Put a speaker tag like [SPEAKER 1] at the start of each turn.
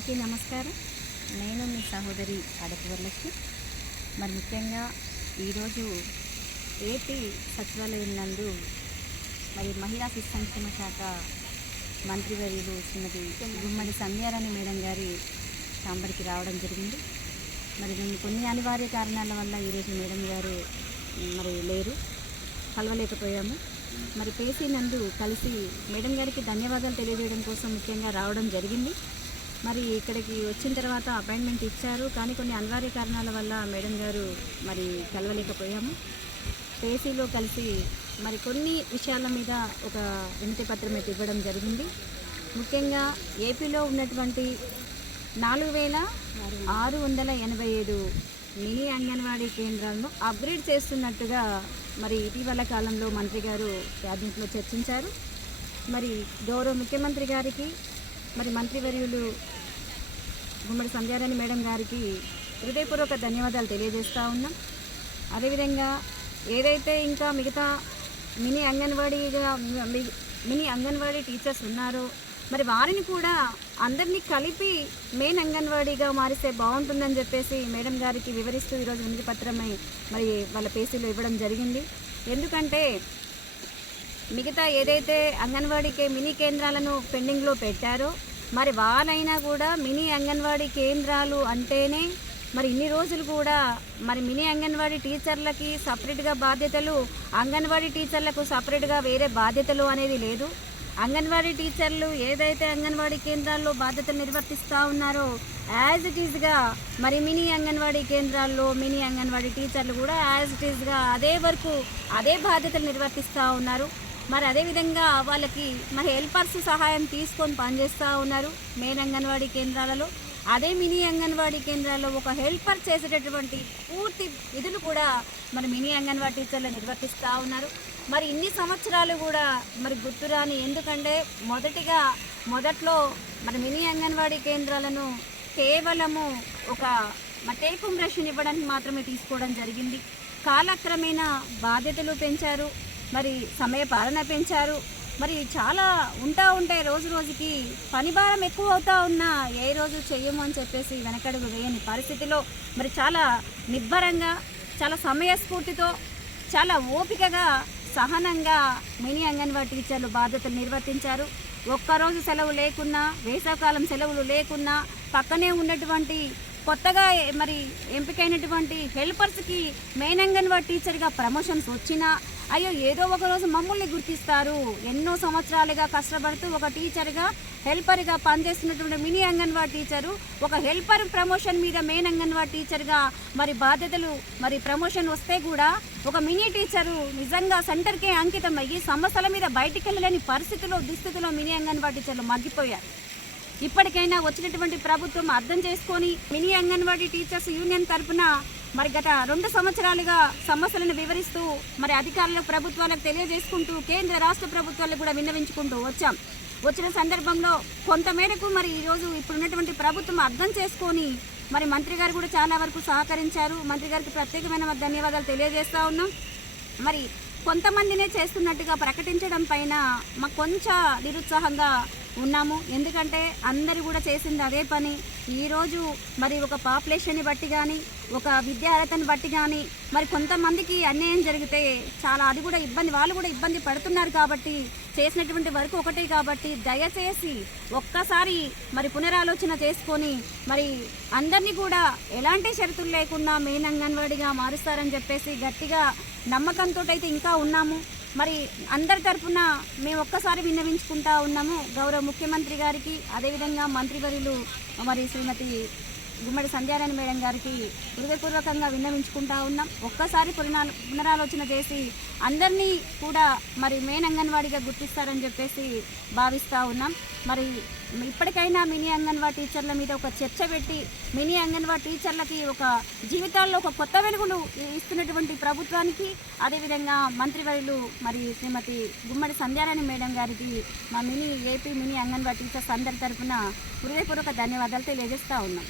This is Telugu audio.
[SPEAKER 1] అందరికీ నమస్కారం. నేను మీ సహోదరి అడపు వరలక్ష్మి మరి ముఖ్యంగా ఈరోజు ఏపీ సచివాలయం నందు మరి మహిళా శిశు సంక్షేమ శాఖ మంత్రివర్యులు శ్రీమతి గుమ్మడి సంధ్యారాణి మేడం గారి చాంబర్కి రావడం జరిగింది. మరి మేము కొన్ని అనివార్య కారణాల వల్ల ఈరోజు మేడం గారు మరి లేరు. కలవలేకపోయాము. మరి పేసీ నందు కలిసి మేడం గారికి ధన్యవాదాలు తెలియజేయడం కోసం ముఖ్యంగా రావడం జరిగింది. మరి ఇక్కడికి వచ్చిన తర్వాత అపాయింట్మెంట్ ఇచ్చారు. కానీ కొన్ని అనివార్య కారణాల వల్ల మేడం గారు మరి కలవలేకపోయాము. ఏసీలో కలిసి మరి కొన్ని విషయాల మీద ఒక వినతి పత్రం అయితే ఇవ్వడం జరిగింది. ముఖ్యంగా ఏపీలో ఉన్నటువంటి నాలుగు వేల ఆరు వందల ఎనభై ఏడు మినీ అంగన్వాడీ కేంద్రాలను అప్గ్రేడ్ చేస్తున్నట్టుగా మరి ఇటీవల కాలంలో మంత్రి గారు క్యాబినెట్లో చర్చించారు. మరి గౌరవ ముఖ్యమంత్రి గారికి మరి మంత్రివర్యులు గుమ్మడి సంధ్యారాణి మేడం గారికి హృదయపూర్వక ధన్యవాదాలు తెలియజేస్తూ ఉన్నాం. అదేవిధంగా ఏదైతే ఇంకా మిగతా మినీ అంగన్వాడీగా మినీ అంగన్వాడీ టీచర్స్ ఉన్నారో మరి వారిని కూడా అందరినీ కలిపి మెయిన్ అంగన్వాడీగా మారిస్తే బాగుంటుందని చెప్పేసి మేడం గారికి వివరిస్తూ ఈరోజు వినతి పత్రమై మరి వాళ్ళ పేసీలో ఇవ్వడం జరిగింది. ఎందుకంటే మిగతా ఏదైతే అంగన్వాడీకి మినీ కేంద్రాలను పెండింగ్లో పెట్టారో మరి వాళ్ళైనా కూడా మినీ అంగన్వాడీ కేంద్రాలు అంటేనే మరి ఇన్ని రోజులు కూడా మరి మినీ అంగన్వాడీ టీచర్లకి సపరేట్గా బాధ్యతలు అంగన్వాడీ టీచర్లకు సపరేట్గా వేరే బాధ్యతలు అనేది లేదు. అంగన్వాడీ టీచర్లు ఏదైతే అంగన్వాడీ కేంద్రాల్లో బాధ్యతలు నిర్వర్తిస్తూ ఉన్నారో యాజ్ ఇట్ ఈజ్గా మరి మినీ అంగన్వాడీ కేంద్రాల్లో మినీ అంగన్వాడీ టీచర్లు కూడా యాజ్ ఇట్ ఈజ్గా అదే వరకు అదే బాధ్యతలు నిర్వర్తిస్తూ ఉన్నారు. మరి అదేవిధంగా వాళ్ళకి మరి హెల్పర్స్ సహాయం తీసుకొని పనిచేస్తూ ఉన్నారు మెయిన్ అంగన్వాడీ కేంద్రాలలో. అదే మినీ అంగన్వాడీ కేంద్రాల్లో ఒక హెల్పర్ చేసేటటువంటి పూర్తి విధులు కూడా మరి మినీ అంగన్వాడీ టీచర్లు నిర్వర్తిస్తూ ఉన్నారు. మరి ఇన్ని సంవత్సరాలు కూడా మరి గుర్తురాని ఎందుకంటే మొదటిగా మొదట్లో మరి మినీ అంగన్వాడీ కేంద్రాలను కేవలము ఒక టేకు బ్రష్ని ఇవ్వడానికి మాత్రమే తీసుకోవడం జరిగింది. కాలక్రమేణా బాధ్యతలు పెంచారు. మరి సమయ పాలన పెంచారు. మరి చాలా ఉంటా ఉంటాయి రోజు రోజుకి పని భారం ఎక్కువ అవుతా ఉన్నా ఏ రోజు చెయ్యము అని చెప్పేసి వెనకడుగు వేయని పరిస్థితిలో మరి చాలా నిబ్బరంగా చాలా సమయస్ఫూర్తితో చాలా ఓపికగా సహనంగా మినీ అంగన్వాడీ టీచర్లు బాధ్యతలు నిర్వర్తించారు. ఒక్కరోజు సెలవు లేకున్నా వేసవకాలం సెలవులు లేకున్నా పక్కనే ఉన్నటువంటి కొత్తగా మరి ఎంపికైనటువంటి హెల్పర్స్కి మెయిన్ అంగన్వాడీ టీచర్గా ప్రమోషన్స్ వచ్చినా అయ్యో ఏదో ఒక రోజు మమ్మల్ని గుర్తిస్తారు. ఎన్నో సంవత్సరాలుగా కష్టపడుతూ ఒక టీచర్గా హెల్పర్గా పనిచేస్తున్నటువంటి మినీ అంగన్వాడీ టీచరు ఒక హెల్పర్ ప్రమోషన్ మీద మెయిన్ అంగన్వాడీ టీచర్గా మరి బాధ్యతలు మరి ప్రమోషన్ వస్తే కూడా ఒక మినీ టీచరు నిజంగా సెంటర్కే అంకితం అయ్యి సంస్థల మీద బయటికి వెళ్ళలేని పరిస్థితిలో దుస్థితిలో మినీ అంగన్వాడీ టీచర్లు మగ్గిపోయారు. ఇప్పటికైనా వచ్చినటువంటి ప్రభుత్వం అర్థం చేసుకొని మినీ అంగన్వాడీ టీచర్స్ యూనియన్ తరఫున మరి గత రెండు సంవత్సరాలుగా సమస్యలను వివరిస్తూ మరి అధికారులకు ప్రభుత్వాలకు తెలియజేసుకుంటూ కేంద్ర రాష్ట్ర ప్రభుత్వాలకు కూడా విన్నవించుకుంటూ వచ్చాం. వచ్చిన సందర్భంలో కొంతమేరకు మరి ఈరోజు ఇప్పుడున్నటువంటి ప్రభుత్వం అర్థం చేసుకొని మరి మంత్రి గారు కూడా చాలా వరకు సహకరించారు. మంత్రి గారికి ప్రత్యేకమైన ధన్యవాదాలు తెలియజేస్తూ ఉన్నాం. మరి కొంతమందినే చేస్తున్నట్టుగా ప్రకటించడం పైన మాకు కొంచెం నిరుత్సాహంగా ఉన్నాము. ఎందుకంటే అందరూ కూడా చేసింది అదే పని. ఈరోజు మరి ఒక పాపులేషన్ని బట్టి కానీ ఒక విద్యార్హతని బట్టి కానీ మరి కొంతమందికి అన్యాయం జరిగితే చాలా అది కూడా ఇబ్బంది వాళ్ళు కూడా ఇబ్బంది పడుతున్నారు కాబట్టి చేసినటువంటి వరకు ఒకటే కాబట్టి దయచేసి ఒక్కసారి మరి పునరాలోచన చేసుకొని మరి అందరినీ కూడా ఎలాంటి షరతులు లేకుండా మెయిన్ అంగన్వాడిగా మారుస్తారని చెప్పేసి గట్టిగా నమ్మకంతో అయితే ఇంకా ఉన్నాము. మరి అందరి తరఫున మేము ఒక్కసారి విన్నవించుకుంటా ఉన్నాము. గౌరవ ముఖ్యమంత్రి గారికి అదేవిధంగా మంత్రివర్యులు మరి శ్రీమతి గుమ్మడి సంధ్యారాయణ మేడం గారికి హృదయపూర్వకంగా విన్నవించుకుంటా ఉన్నాం. ఒక్కసారి పునరా పునరాలోచన చేసి అందరినీ కూడా మరి మెయిన్ అంగన్వాడిగా గుర్తిస్తారని చెప్పేసి భావిస్తూ ఉన్నాం. మరి ఇప్పటికైనా మినీ అంగన్వాడీ టీచర్ల మీద ఒక చర్చ పెట్టి మినీ అంగన్వాడీ టీచర్లకి ఒక జీవితాల్లో ఒక కొత్త వెలుగులు ఇస్తున్నటువంటి ప్రభుత్వానికి అదేవిధంగా మంత్రివర్యులు మరి శ్రీమతి గుమ్మడి సంధ్యారాణి మేడం గారికి మా mini AP mini anganwadi teachers అందరి తరఫున హృదయపూర్వక ధన్యవాదాలు తెలియజేస్తూ ఉన్నాం.